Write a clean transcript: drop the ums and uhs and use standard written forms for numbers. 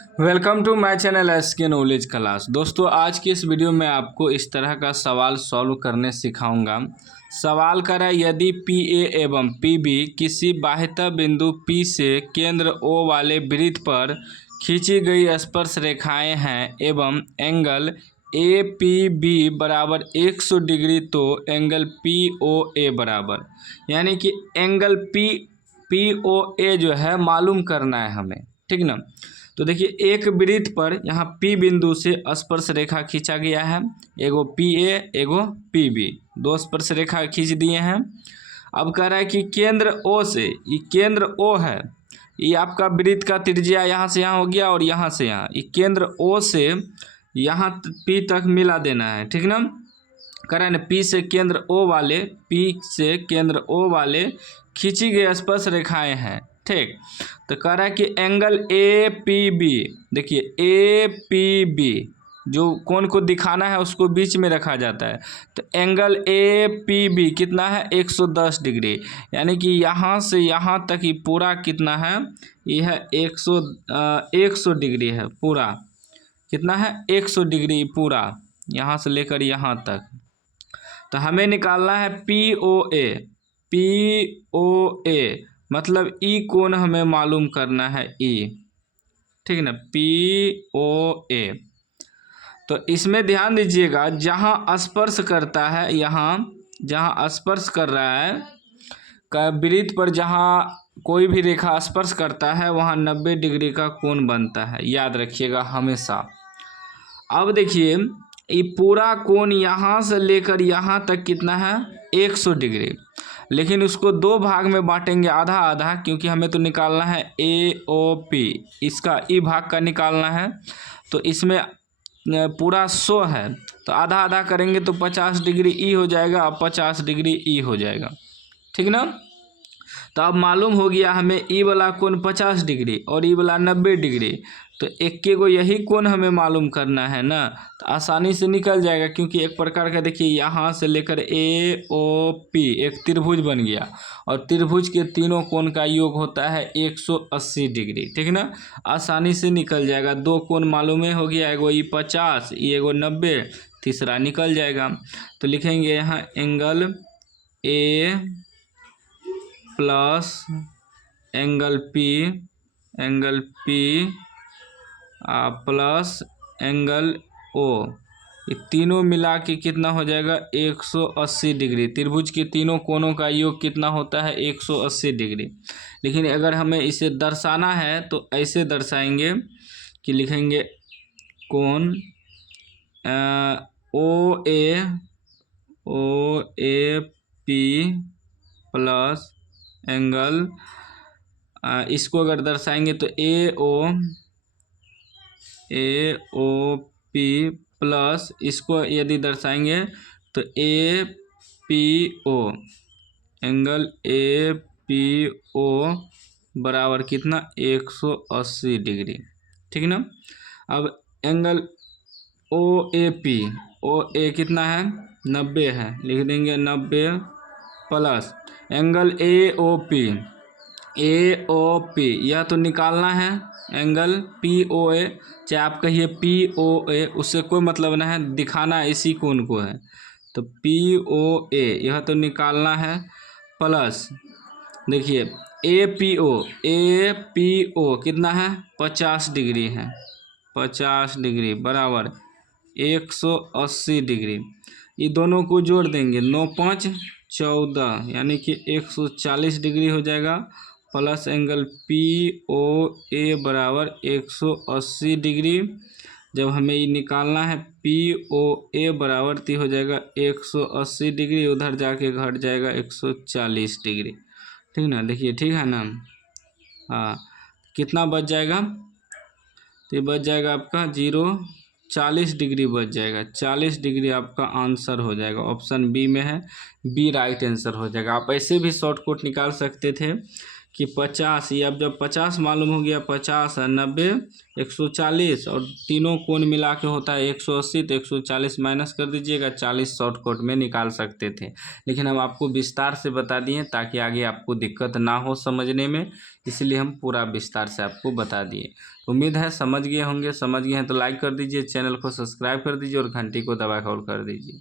Welcome to my channel SK knowledge class. दोस्तों, आज की इस वीडियो में आपको इस तरह का सवाल सॉल्व करने सिखाऊंगा। सवाल कर रहा है, यदि पी ए एवं पी बी किसी बाह्यता बिंदु पी से केंद्र ओ वाले वृत्त पर खींची गई स्पर्श रेखाएं हैं एवं एंगल ए पी बी बराबर 100 डिग्री, तो एंगल पी ओ ए बराबर, यानी कि एंगल पी ओ ए जो है मालूम करना है हमें, ठीक ना। तो देखिए, एक वृत्त पर यहाँ P बिंदु से स्पर्श रेखा खींचा गया है, एगो PA एगो PB, दो स्पर्श रेखा खींच दिए हैं। अब कह रहा है कि केंद्र O से, ये केंद्र O है, ये आपका वृत्त का त्रिज्या यहाँ से यहाँ हो गया और यहाँ से यहाँ, ये केंद्र O से यहाँ P तक मिला देना है, ठीक ना। कह रहा है ना, P से केंद्र O वाले खींची गई स्पर्श रेखाएं हैं, ठीक। तो कह रहा है कि एंगल ए पी बी, देखिए ए पी बी जो कोण को दिखाना है उसको बीच में रखा जाता है। तो एंगल ए पी बी कितना है, 110 डिग्री, यानी कि यहाँ से यहाँ तक ही पूरा कितना है, यह है 100 डिग्री है पूरा। कितना है, 100 डिग्री पूरा, यहाँ से लेकर यहाँ तक। तो हमें निकालना है पी ओ ए, मतलब ई कोण हमें मालूम करना है, ई, ठीक है ना, पी ओ ए। तो इसमें ध्यान दीजिएगा, जहाँ स्पर्श करता है, यहाँ जहाँ स्पर्श कर रहा है का वृत्त पर, जहाँ कोई भी रेखा स्पर्श करता है वहाँ 90 डिग्री का कोण बनता है, याद रखिएगा हमेशा। अब देखिए, ये पूरा कोण यहाँ से लेकर यहाँ तक कितना है, 100 डिग्री, लेकिन उसको दो भाग में बांटेंगे, आधा आधा, क्योंकि हमें तो निकालना है ए ओ पी, इसका ई भाग का निकालना है। तो इसमें पूरा 100 है, तो आधा आधा करेंगे तो 50 डिग्री ई हो जाएगा और 50 डिग्री ई हो जाएगा, ठीक ना। तो अब मालूम हो गया हमें ई वाला कोण 50 डिग्री और ई वाला 90 डिग्री, तो एक को यही कोण हमें मालूम करना है ना। तो आसानी से निकल जाएगा, क्योंकि एक प्रकार का देखिए यहाँ से लेकर ए ओ पी एक त्रिभुज बन गया, और त्रिभुज के तीनों कोण का योग होता है 180 डिग्री, ठीक ना। आसानी से निकल जाएगा, दो कोण मालूम हो गया, एगो ई 50, ये एगो 90, तीसरा निकल जाएगा। तो लिखेंगे यहाँ angle A plus angle P plus angle O, ये तीनों मिला के कितना हो जाएगा, 180 डिग्री। त्रिभुज के तीनों कोणों का योग कितना होता है, 180 डिग्री। लेकिन अगर हमें इसे दर्शाना है तो ऐसे दर्शाएंगे कि लिखेंगे कोण ओ ए पी प्लस एंगल, इसको अगर दर्शाएंगे तो ए ओ पी प्लस, इसको यदि दर्शाएंगे तो A P O, angle A P O बराबर कितना, 180 डिग्री, ठीक ना। अब एंगल ओ ए कितना है, 90 है, लिख देंगे 90 plus angle A O P, यह तो निकालना है एंगल पी ओ ए, चाहे आप कहिए पी ओ ए, उससे कोई मतलब ना है, दिखाना इसी कोण को है। तो पी ओ ए यह तो निकालना है, प्लस देखिए ए पी ओ कितना है, 50 डिग्री है, 50 डिग्री बराबर 180 डिग्री। ये दोनों को जोड़ देंगे, 9 5 14, यानी कि 140 डिग्री हो जाएगा, प्लस एंगल पी ओ ए बराबर 180 डिग्री। जब हमें ये निकालना है पी ओ ए बराबर तो हो जाएगा 180 डिग्री, उधर जाके घट जाएगा 140 डिग्री, ठीक ना। देखिए ठीक है ना, हाँ, कितना बच जाएगा, तो ये बच जाएगा आपका 40 डिग्री बच जाएगा, 40 डिग्री आपका आंसर हो जाएगा। ऑप्शन बी में है, बी राइट आंसर हो जाएगा। आप ऐसे भी शॉर्टकट निकाल सकते थे कि 50, ये अब जब 50 मालूम हो गया, 50 90 140 और तीनों कोण मिला के होता है 180, तो 140 माइनस कर दीजिएगा, 40 शॉर्टकट में निकाल सकते थे, लेकिन हम आपको विस्तार से बता दिए ताकि आगे आपको दिक्कत ना हो समझने में, इसलिए हम पूरा विस्तार से आपको बता दिए। उम्मीद है समझ गए होंगे, समझ गए हैं तो लाइक कर दीजिए, चैनल को सब्सक्राइब कर दीजिए और घंटी को दबा कर दीजिए।